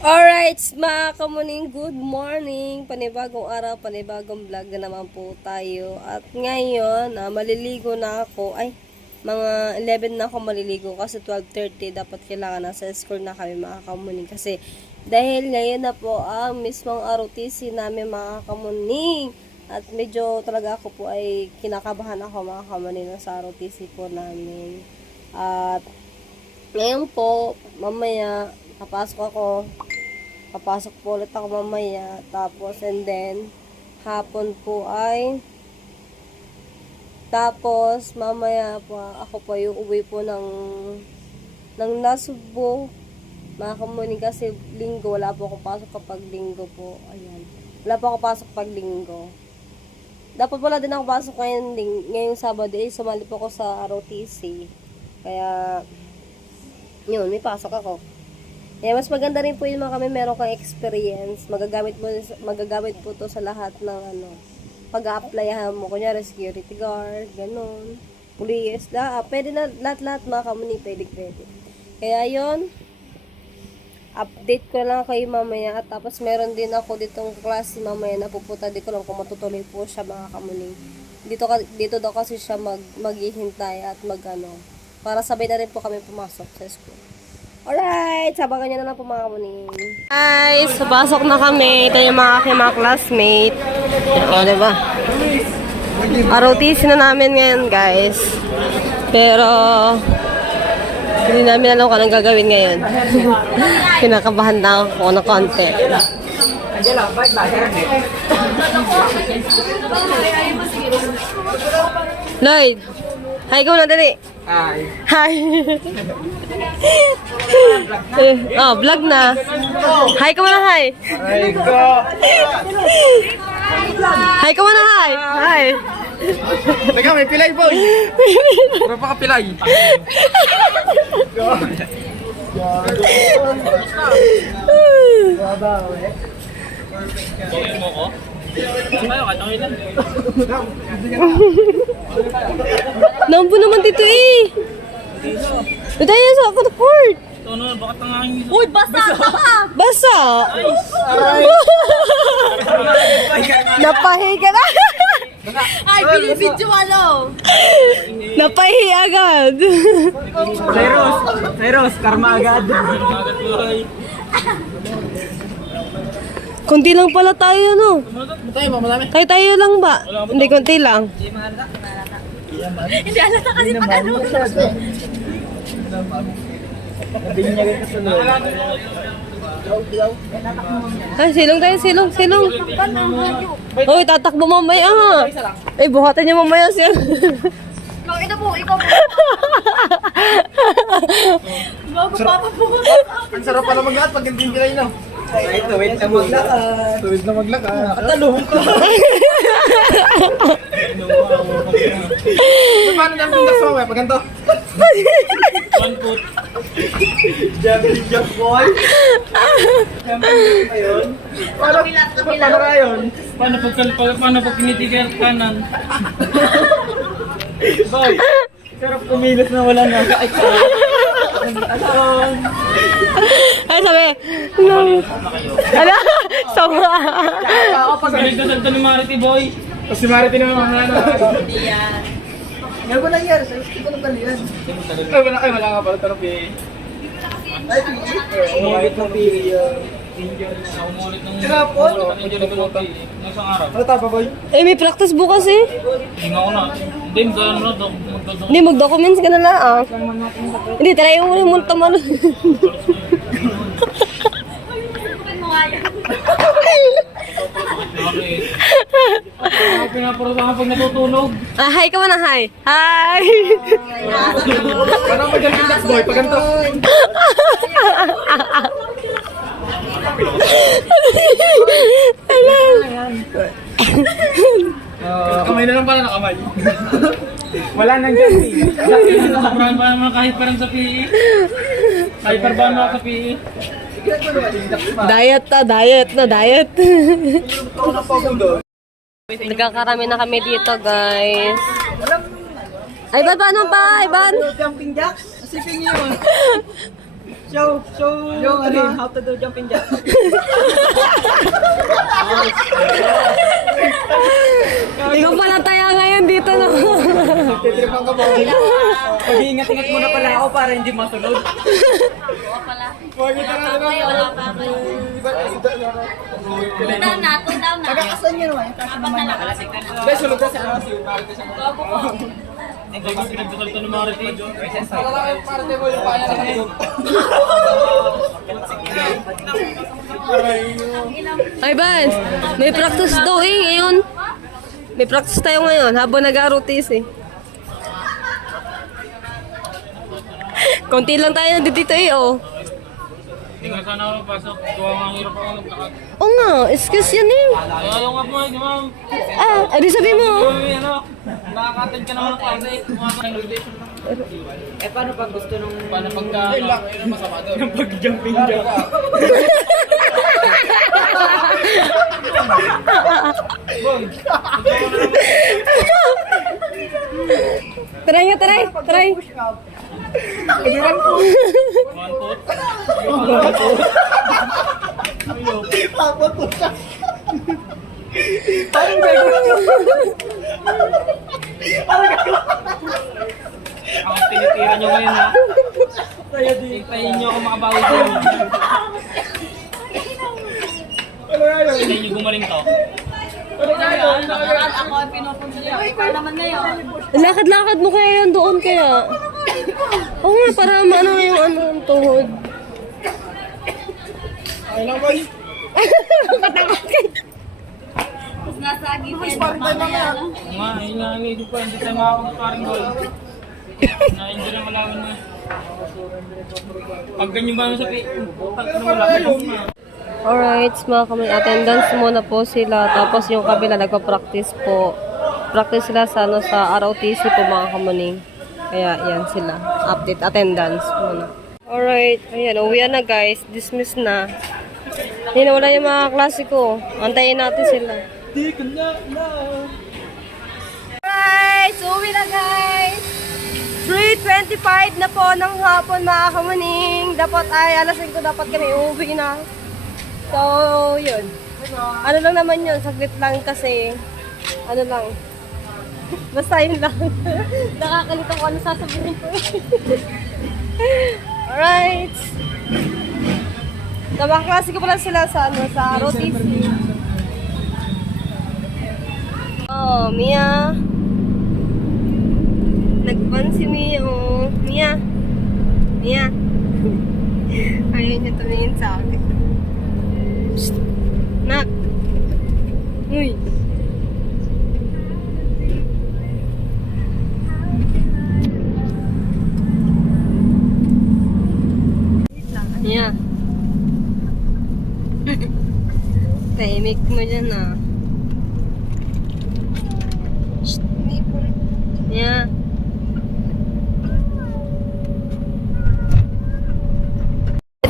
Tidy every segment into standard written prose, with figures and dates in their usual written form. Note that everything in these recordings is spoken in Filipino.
Alright, mga kamuning, good morning. Panibagong araw, panibagong vlog na naman po tayo. At ngayon, maliligo na ako. Ay, mga 11 na ako maliligo kasi 12:30 dapat kailangan nasa school na kami, mga kamuning. Kasi dahil ngayon na po ang mismong ROTC namin, mga kamuning. At medyo talaga ako po ay kinakabahan ako, mga kamuning, sa ROTC po namin. At ngayon po, mamaya papasok po ulit ako mamaya, tapos and then hapon po tapos mamaya po ako po yung uwi po ng Nasugbo, mga kamuning, kasi linggo wala po akong pasok kapag linggo po. Ayan, wala po ako pasok pag linggo. Dapat wala din ako pasok ngayong Sabado, sumali po ako sa ROTC, kaya yun, may pasok ako. Yeah, mas maganda rin po yun, mga kami, meron kang experience. Magagamit po to sa lahat ng pag-a-applyan mo. Kunyari, security guard, ganun. Police, pwede na lahat-lahat, mga kamuning, pwede. Kaya yun, update ko lang kayo mamaya. At tapos meron din ako ditong klase mamaya na pupunta. Di ko lang kung matutuloy po siya, mga kamuning. Dito daw kasi siya maghihintay at para sabay na rin po kami pumasok sa school. Alright, sabagan nyo na lang po, mga kamuning. Guys, pasok na kami. Ito yung mga classmate. O, diba? ROTC na namin ngayon, guys. Pero hindi namin alam kung anong gagawin ngayon. Kinakabahan na ako ng konti. Lloyd, hi ka muna, dali. Hi. Vlog na. Hi ka muna, hi. Hi ka muna, hi. Hi. Teka, may pilay, boy. Pura pa ka pilay. Nambo naman dito eh. Ito yan sa ako court. Bakit nangangin? Uy, basa ka! Basa! Napahiga na! Ay, binibidyo Napahi agad! Cyrus, karma agad. Kunti lang pala tayo, no? Tayo lang ba? Hindi, kunti lang. Hindi alata kasi pag ano. Ay, silong tayo, silong. Hoy, tatakbo mamaya ha. Ay, buhatan niya mamaya siya. Ito po, ikaw po. Bago papabuhat. Ang sarap pala maglahat pag hindi pilay na. Ay, tuwid na maglakad. Tuwid na maglakad. Nakatalong ka. Paano namin yung takso mamaya? Pag ganito? One foot. Jump boy. Jumping ayun. Paano ka yun? Paano pag kinitigan kanan? Boy, sarap kumilos na wala na. Ay, sabi. No. Ala, sama. Pinagdasal to ni Marity Boy. O si Marity naman mga ano. Hindi yan. Ngayon ba nangyari? Hindi ko nagkalian. Ay, wala nga pala tanong PE. Ay, umulit ng PE. Umulit ng Kahapon? injury ko ng PE. Nasang araw. Ano tapa, boy? Eh, may practice bukas eh. Hinga ko na. Hindi, magkano na ito. Hindi, mag-documents ka na lang. Hindi, try mo yung multa mo. Bakit? Ako pinaparusahan pag natutulog. Hi ka muna, hi. Hi. Paano mo dyan pintas, boy? Pag ganito. Kamay na lang pala nakamay. Wala nang jumping. Sobrahan pa naman kahit parang sa PE. Kahit parang ako sa PE. Diet. Nagkakarami na kami dito, guys. Ay, paano pa? Iban? Jumping jacks? Asipin niyo yun. Show yung ano, how to do jumping jack. Ikaw pala tayo ngayon dito, no? Nagtitripan ka ba? Pag-iingat-ingat muna pala ako para hindi masunod. Huwag ito na naman. Down na. Pagkakasan nyo naman. Kapag nalakalasik ka na. Guys, sulog ka sa ano. Marite sa mga. Hindi ko pinagdasal ito ng Marite. Marite mo yung panya na kanito. Ay, Vance, may practice daw ngayon. May practice tayo ngayon habang nag-arotis eh. Konti lang tayo dito eh, oh. Hindi nga sana ako pasok. Gawa nga ang hirap ako magkakad. Oo nga, excuse yan eh. Ayaw nga po, di ma'am. Di sabi mo. Uy, ano, nakakatid ka naman ng klase. Mga ka ng graduation lang. Paano pag gusto nung... Paano pagka... Ano masama doon? Yung pag-jumping jack. Try nga, try. Agiran ko. One foot. Pakot po siya. Parang gagawin. Ako tinitira nyo ngayon ha. Hintayin nyo ako makabawi ko. Hintayin nyo gumaling to. Ako ang pinupunta niya. Ikaw naman ngayon. Lakad-lakad mo kaya yun doon kaya. Oo nga, para ano yung ano, ang tuhod. Ay lang boy. Tapos nasa agipin. Oo nga, yun nga ang isip ko. Hindi tayo makakapag-paring goal. Na-enjoy lang malawin mo. Pag ganyan ba naman sa putang na wala ka na. Alright, mga kamay, attendance muna po sila. Tapos yung kabila, nagpa-practice po. Practice sila sa, ano, sa ROTC po, mga kamuning. Kaya, yan sila. Update, attendance muna. Alright, ayan, uwian na guys. Dismiss na. Hindi na wala yung mga klase ko. Antayin natin sila. Di ko na. Alright, so uwi na guys. 3:25 na po ng hapon, mga kamuning. Dapat ay, alas 5 dapat kami uwi na. So, yun. Ano lang naman yun, saglit lang kasi, ano lang. Basta yun lang. Nakakalito ko ano sasabihin ko. Alright. So, mga klase ko pala sila sa, ano, sa ROTC. Oh, Mia. Nagban si Mia, oh. Mia. Mia. Ayaw niya tumingin sa akin. Psst. Nak. Uy. Yeah. Tahimik mo dyan ah. Shh. Yeah.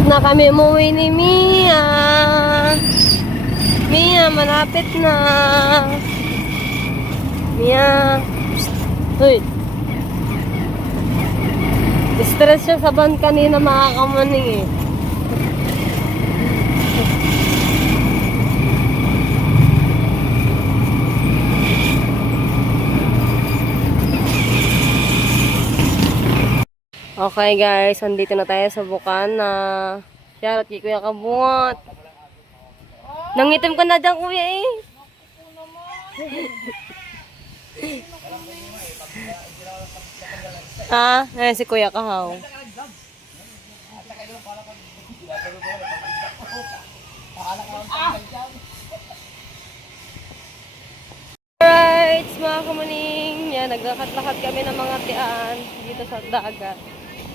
Na kami umuwi ni Mia. Mia, malapit na. Mia. Psst. Uy. Stress siya sa van kanina, mga kamaning eh. Okay guys, andito na tayo sa Bukana. Shoutout kay Kuya Kabungot. Nangitim ka na dyan, Kuya eh. Ayan si Kuya Kahaw. Alright, mga kamaning. Yan, naglakat-lakad kami ng mga tiyan dito sa dagat.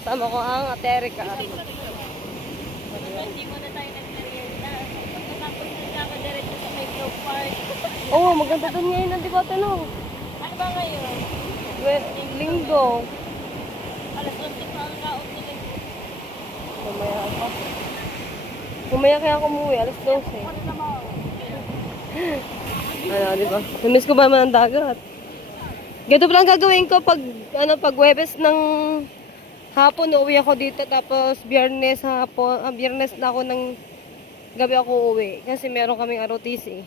Sama ko ang Aterica. Hindi mo na tayo nag-merienda. Pagkatapos na ako diretso sa may Globe Park. Oo, maganda doon ngayon ang debate, no? Ano ba ngayon? Linggo. Alas 11 pa ang kaot nila. Mamaya pa. Mamaya kaya ako umuwi, alas 12. Ano, di ba? Namiss ko ba naman ang dagat? Ganito pa lang gagawin ko pag, ano, pag Webes ng Hapon, uuwi ako dito. Tapos, biyernes hapon. Biyernes na ako ng gabi ako uuwi. Kasi meron kaming ROTC.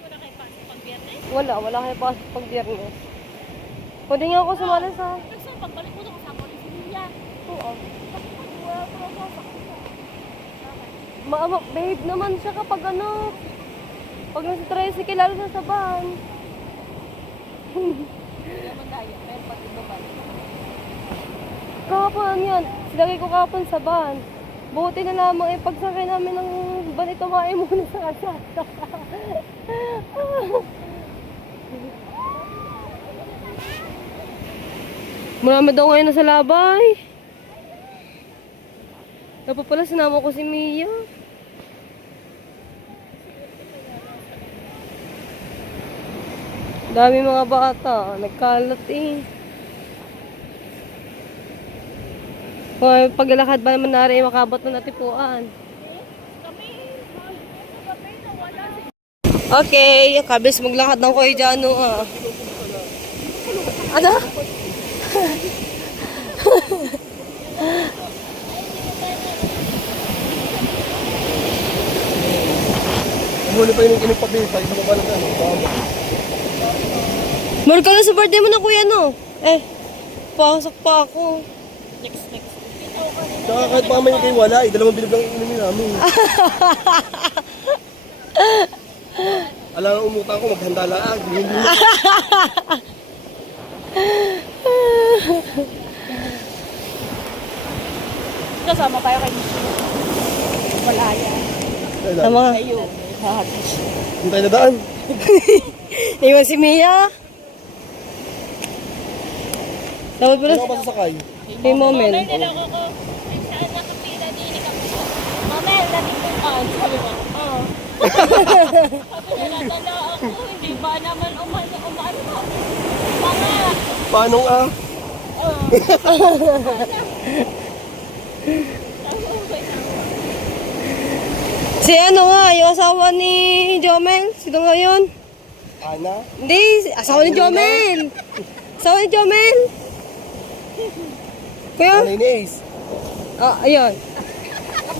Wala kayo pasok pag biyernes. Wala kayo pasok pag biyernes. Pwede nga ako sumali sa... Kasi pagbalik ko doon kasama ulit si Mia. Oo. Wala ko lang pasok. Babe naman siya kapag ano... Pag nasa tricycle, lalo sa sabahan. Hindi naman daya. Pero pag iba ba? Kahapon yan. Silagay ko kahapon sa van. Buti na lamang pagsakay namin ng van ito kain muna sa kasada. Marami daw ngayon na sa labay. Dapat pala sinama ko si Mia. Dami mga bata. Nagkalat eh. Paglalakad ba naman nari makabot na natipuan? Okay, kabis maglakad ng Kuya Jano ah. Ano? Huli pa yung kinipag-isa, isa mo ba lang ano? Mahal ka na sa birthday mo na Kuya no? Pasok pa ako. Saka kahit pa kami kayo wala, dalawang bilog lang inumin namin. Alam nga umutang ko, maghanda lang. Kasama tayo kay Michi. Wala yan. Tama. Ayun. Hahatis. Hindi tayo nadaan. Iwan si Mia. Dapat pala Ano ka pa sasakay? kay Momel. Momel, niloko ko. Saan nakapila din ka po? Momel, lagi ko ka. Sabi ko, oo. Sabi nila, tala ako. Hindi ba naman umano? Mga. Paano nga? Si ano nga, yung asawa ni Jomel. Sino nga yun? Ana? Hindi, asawa ni Jomel. Asawa ni Jomel. Kuya? Ana Inez? Ayun.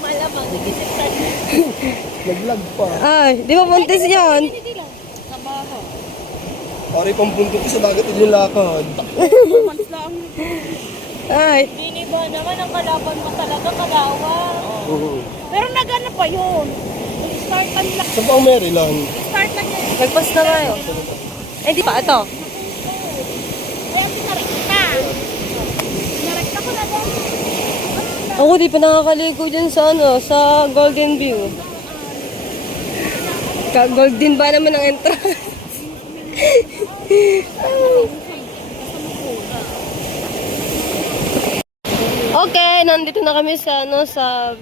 Malamang, nag-isip Nag-vlog pa. Ay, di ba buntis yan? Hindi lang. Trabaho. Pari pang bundok ko sa dagat yung lakad. Malis lang. Ay, Hindi ba naman ang kalaban mo talaga kalawa? Pero nagana pa yun. Start pa nila. Saan pa ang Maryland? Start na niya. nagpas na tayo. Di pa, ito. Kaya sinarekta. Sinarekta ko na din. Ako di pa nakakaligo dyan sa ano, sa Golden View. Golden ba naman ang entrance? Okay, nandito na kami sa ano sa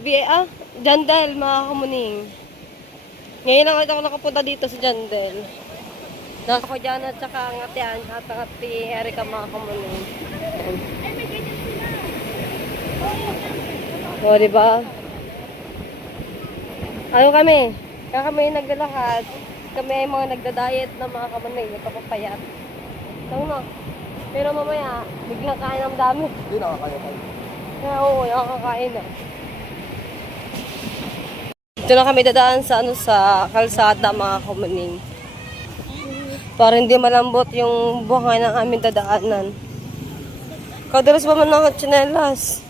Jandel mga kamuning. Ngayon lang ako nakapunta dito sa Jandel. Nasa ko dyan at saka ang atian at ang ati Erika mga kamuning. O, diba? Ano kami? Kaya kami naglalakad. Kami ay mga nagda-diet na mga kamuning. Nagpapapayat. Ano? Pero mamaya, biglang kain ang dami. Hindi nakakaya tayo. Kaya oo, nakakain na. Dito na kami dadaan sa ano sa kalsada mga kamaning. Para hindi malambot yung buhangay ng aming dadaanan. Kadalas pa man ng tsinelas.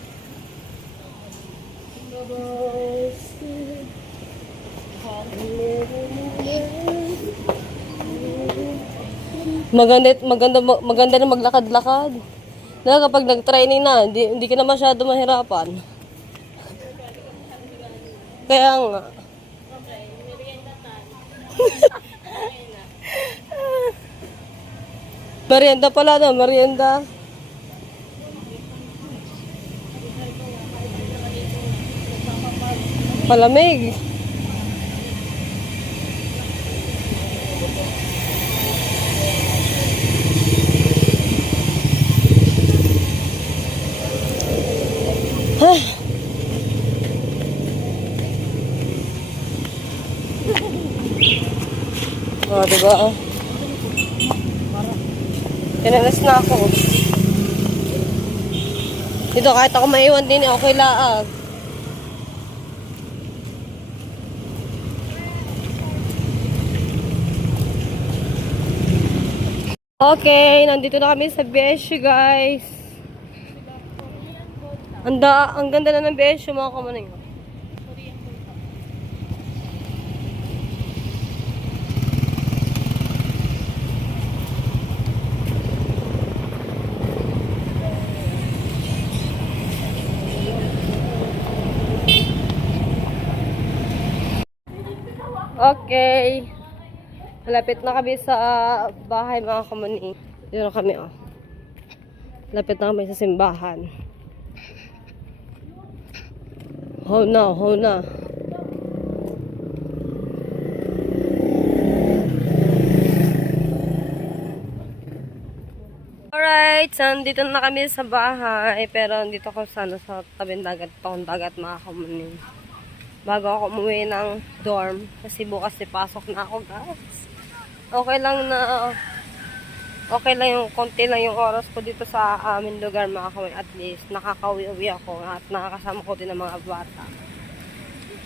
Maganda na maglakad-lakad. Na kapag nag-training na, hindi ka na masyado mahirapan. Kaya nga. Merienda pala na, merienda. Palamig. Diba? Tinalas na ako. Dito kahit ako maiwan din, okay lang. Okay, nandito na kami sa Besyo, guys. Ang ganda na ng Besyo, mga kamanay. Okay. Malapit na kami sa bahay, mga kamani. Dito na kami, oh. Malapit na kami sa simbahan. Ho na, ho na. Alright, so dito na kami sa bahay. Pero dito ko sana sa tabing dagat, pakong dagat, mga kamani. Bago ako umuwi ng dorm. Kasi bukas pasok na ako, guys. Okay lang yung konti lang yung oras ko dito sa aming lugar, mga kamay. At least nakakauwi-uwi ako at nakakasama ko din ng mga bata.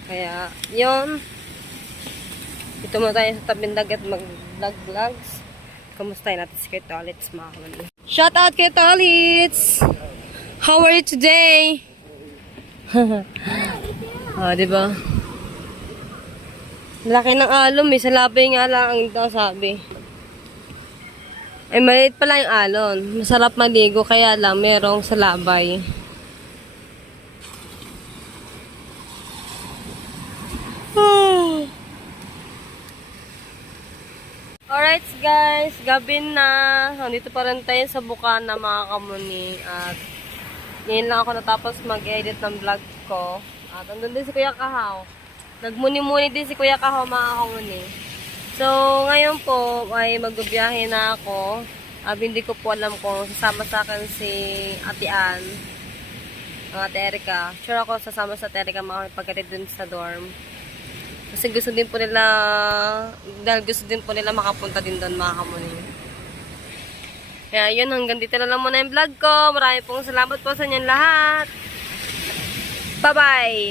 Kaya yun, dito mo tayo sa tabing dagat mag-vlogs. Kamustahin natin si Kuya Tolits, mga kamay. Shout out Kuya Tolits! How are you today? Diba? Laki ng alon, may salapay nga lang ang ito sabi. Ay, maliit pala yung alon. Masarap maligo, kaya lang merong salabay. Alright guys, gabi na. Nandito pa rin tayo sa Bukana, mga kamuni. At ngayon lang ako natapos mag-edit ng vlog ko. At andun din si Kuya Kahaw. Nagmuni-muni din si Kuya Kahaw, mga kamuni. So, ngayon po ay magbibiyahe na ako. Hindi ko po alam kung sasama sa akin si Ate Ann, ang Ate Erica. Sure ako sasama sa Ate Erica makapagkatid dun sa dorm. Kasi gusto din po nila makapunta din doon, mga kamuni. Kaya yun, hanggang dito na lang muna yung vlog ko. Maraming pong salamat po sa inyong lahat. Bye-bye!